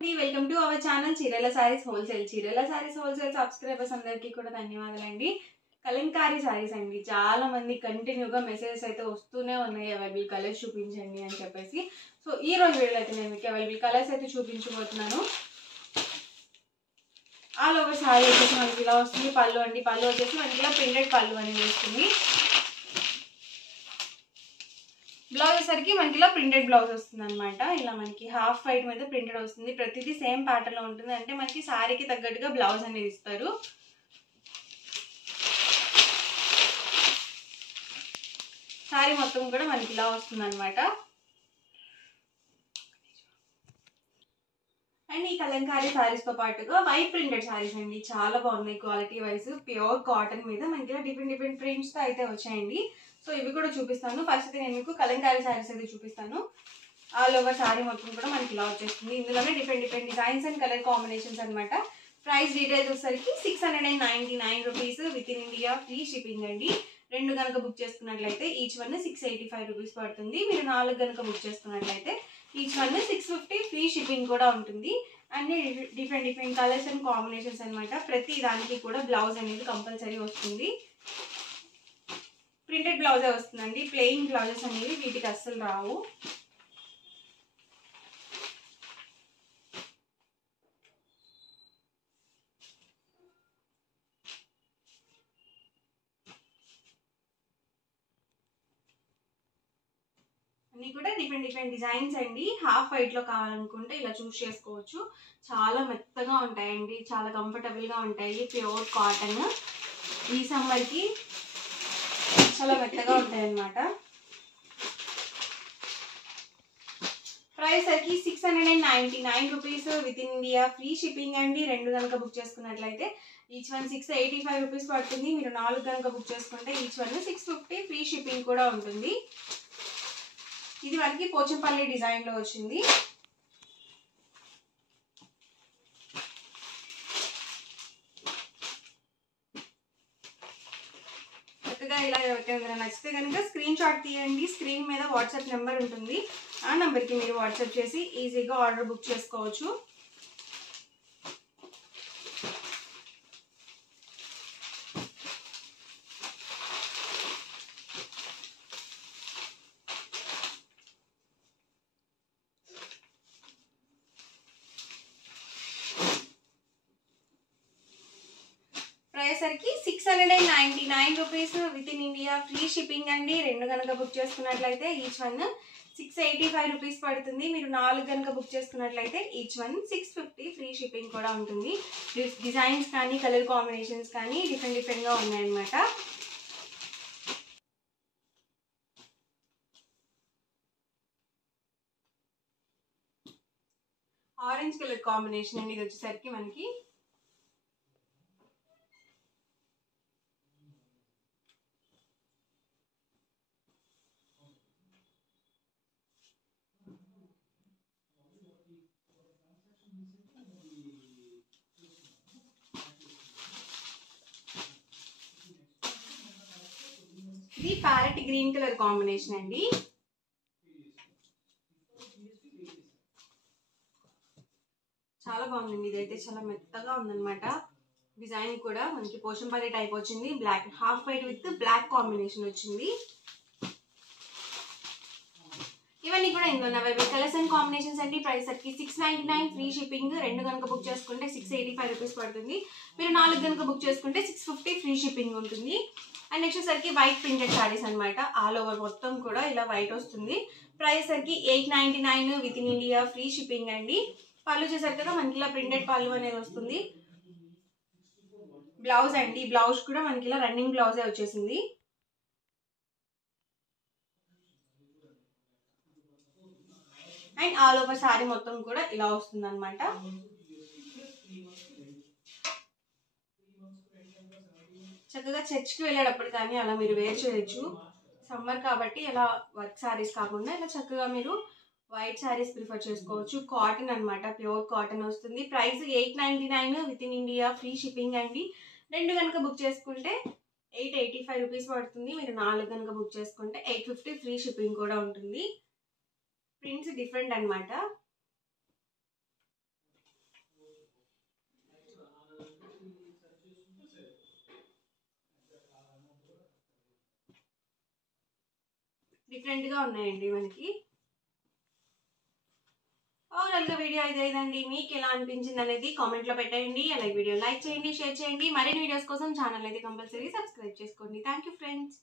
Welcome to our channel చీరల saris wholesale. చీరల saris wholesale subscribers అందరికీ కూడా ధన్యవాదాలండి. కలంకారీ సారీస్ అండి, చాలా మంది కంటిన్యూగా మెసేజెస్ అయితే వస్తూనే ఉన్నాయి, అవైలబుల్ కలర్స్ చూపించండి అని చెప్పేసి. సో ఈ రోజు వీడియోలో అయితే నేను మీకు అవైలబుల్ కలర్స్ అయితే చూపించబోతున్నాను. ఆల్ ఓవర్ సారీ వచ్చేసి మనకి ఇలా వస్తుంది. పళ్ళు అండి, పళ్ళు వచ్చేసి మనకి ఇలా ప్రింటెడ్ పళ్ళు అనేది వస్తుంది. బ్లౌజ్ వచ్చేసరికి మనకి ఇలా ప్రింటెడ్ బ్లౌజ్ వస్తుంది అనమాట. ఇలా మనకి హాఫ్ వైట్ మీద ప్రింటెడ్ వస్తుంది. ప్రతిదీ సేమ్ ప్యాటర్న్ లో ఉంటుంది, అంటే మనకి సారీకి తగ్గట్టుగా బ్లౌజ్ అనేది ఇస్తారు. సారీ మొత్తం కూడా మనకి ఇలా వస్తుంది అనమాట. అండ్ ఈ కలంకారీ సారీస్ తో పాటుగా వైట్ ప్రింటెడ్ సారీస్ అండి, చాలా బాగున్నాయి. క్వాలిటీ వైజ్ ప్యూర్ కాటన్ మీద మనకి ఇలా డిఫరెంట్ ప్రింట్స్ తో అయితే వచ్చాయండి. సో ఇవి కూడా చూపిస్తాను. ఫస్ట్ అయితే నేను మీకు కలంకారీ సారీస్ అయితే చూపిస్తాను. ఆల్ ఓవర్ సారీ మొత్తం కూడా మనకి ఇలా వచ్చేస్తుంది. ఇందులోనే different designs and colour combinations అనమాట. ప్రైస్ డీటెయిల్స్ వచ్చేసరికి 699 rupees with in India, free shipping అండి. రెండు కనుక బుక్ చేసుకున్నట్లయితే ఈచ్ వన్ 685 రూపీస్ పడుతుంది. మీరు 4 కనుక బుక్ చేసుకున్నట్లయితే ఈచ్ వన్ 650, ఫ్రీ షిప్పింగ్ కూడా ఉంటుంది. అన్ని డిఫరెంట్ కలర్స్ అండ్ కాంబినేషన్స్ అనమాట. ప్రతి దానికి కూడా బ్లౌజ్ అనేది కంపల్సరీ వస్తుంది. ప్రింటెడ్ బ్లౌజే వస్తుందండి, ప్లెయిన్ బ్లౌజెస్ అనేవి వీటికి అస్సలు రావు. అన్ని కూడా డిఫరెంట్ డిజైన్స్ అండి. హాఫ్ వైట్ లో కావాలనుకుంటే ఇలా చూస్ చేసుకోవచ్చు. చాలా మెత్తగా ఉంటాయండి, చాలా కంఫర్టబుల్ గా ఉంటాయి. ప్యూర్ కాటన్, ఈ సమ్మర్ కి చాలా మెత్తగా ఉంటాయి అన్నమాట. ప్రైస్ వచ్చి 699 rupees with in India, free shipping అండి. రెండు కనుక బుక్ చేసుకున్నట్లయితే ఈచ్ వన్ 685 రూపీస్ పడుతుంది. మీరు 4 కనుక బుక్ చేసుకుంటే ఈచ్ వన్ 650, ఫ్రీ షిప్పింగ్ కూడా ఉంటుంది. ఇది మనకి పోచంపల్లి డిజైన్ లో వచ్చింది. చక్కగా ఇలా ఎవరికైనా నచ్చితే కనుక స్క్రీన్ షాట్ తీయండి. స్క్రీన్ మీద వాట్సాప్ నెంబర్ ఉంటుంది, ఆ నెంబర్కి మీరు వాట్సాప్ చేసి ఈజీగా ఆర్డర్ బుక్ చేసుకోవచ్చు. ప్రైస్ సరికి 699 rupees with in India, free shipping అండి. రెండు కనుక బుక్ చేసుకున్నట్లయితే ఈచ్ వన్ 685 రూపీస్ పడుతుంది. మీరు 4 కనుక బుక్ చేసుకున్నట్లయితే ఈచ్ వన్ 650, ఫ్రీ షిప్పింగ్ కూడా ఉంటుంది. డిజైన్స్ కానీ కలర్ కాంబినేషన్స్ కానీ డిఫరెంట్ గా ఉన్నాయన్నమాట. ఆరెంజ్ కలర్ కాంబినేషన్ అండి ఇది వచ్చేసరికి మనకి. ఇది ప్యారెట్ గ్రీన్ కలర్ కాంబినేషన్ అండి. చాలా బాగుందండి, ఇదైతే చాలా మెత్తగా ఉందన్నమాట. డిజైన్ కూడా మనకి పోచంపల్లి టైప్ వచ్చింది. Black half white with black combination వచ్చింది. ఇవన్నీ కూడా ఇందులో అవైలబుల్ కలర్స్ అండ్ కాంబినేషన్స్ అండి. ప్రైస్ వచ్చి 699, ఫ్రీ షిప్పింగ్. రెండు కనుక బుక్ చేసుకుంటే 685 రూపీస్ పడుతుంది. మీరు 4 కనుక బుక్ చేసుకుంటే 650, ఫ్రీ షిప్పింగ్ ఉంటుంది. అండ్ నెక్స్ట్ వచ్చేసరికి వైట్ ప్రింటెడ్ సారీస్ అనమాట. ఆల్ ఓవర్ మొత్తం కూడా ఇలా వైట్ వస్తుంది. ప్రైస్ వచ్చి 899 with in India, free shipping అండి. పళ్ళు వచ్చేసరికి కదా మనకి ఇలా ప్రింటెడ్ పళ్ళు అనేది వస్తుంది. బ్లౌజ్ అండి, బ్లౌజ్ కూడా మనకి ఇలా రన్నింగ్ బ్లౌజే వచ్చేసింది. అండ్ ఆల్ ఓవర్ సారీ మొత్తం కూడా ఇలా వస్తుంది అనమాట. చక్కగా చర్చ్కి వెళ్ళేటప్పుడు కానీ అలా మీరు వేర్ చేయొచ్చు. సమ్మర్ కాబట్టి ఇలా వర్క్ సారీస్ కాకుండా ఇలా చక్కగా మీరు వైట్ సారీస్ ప్రిఫర్ చేసుకోవచ్చు. కాటన్ అనమాట, ప్యూర్ కాటన్ వస్తుంది. Price 899 with in India, free shipping అండి. రెండు కనుక బుక్ చేసుకుంటే 885 రూపీస్ పడుతుంది. మీరు 4 కనుక బుక్ చేసుకుంటే 850, ఫ్రీ షిప్పింగ్ కూడా ఉంటుంది. ప్రింట్స్ డిఫరెంట్ అనమాట. డిఫరెంట్గా ఉన్నాయండి మనకి. ఓవరాల్గా వీడియో అయితే ఇదండి. మీకు ఎలా అనిపించింది అనేది కామెంట్లో పెట్టండి. అలాగే వీడియో లైక్ చేయండి, షేర్ చేయండి. మరిన్ని వీడియోస్ కోసం ఛానల్ అయితే కంపల్సరీ సబ్స్క్రైబ్ చేసుకోండి. Thank you friends.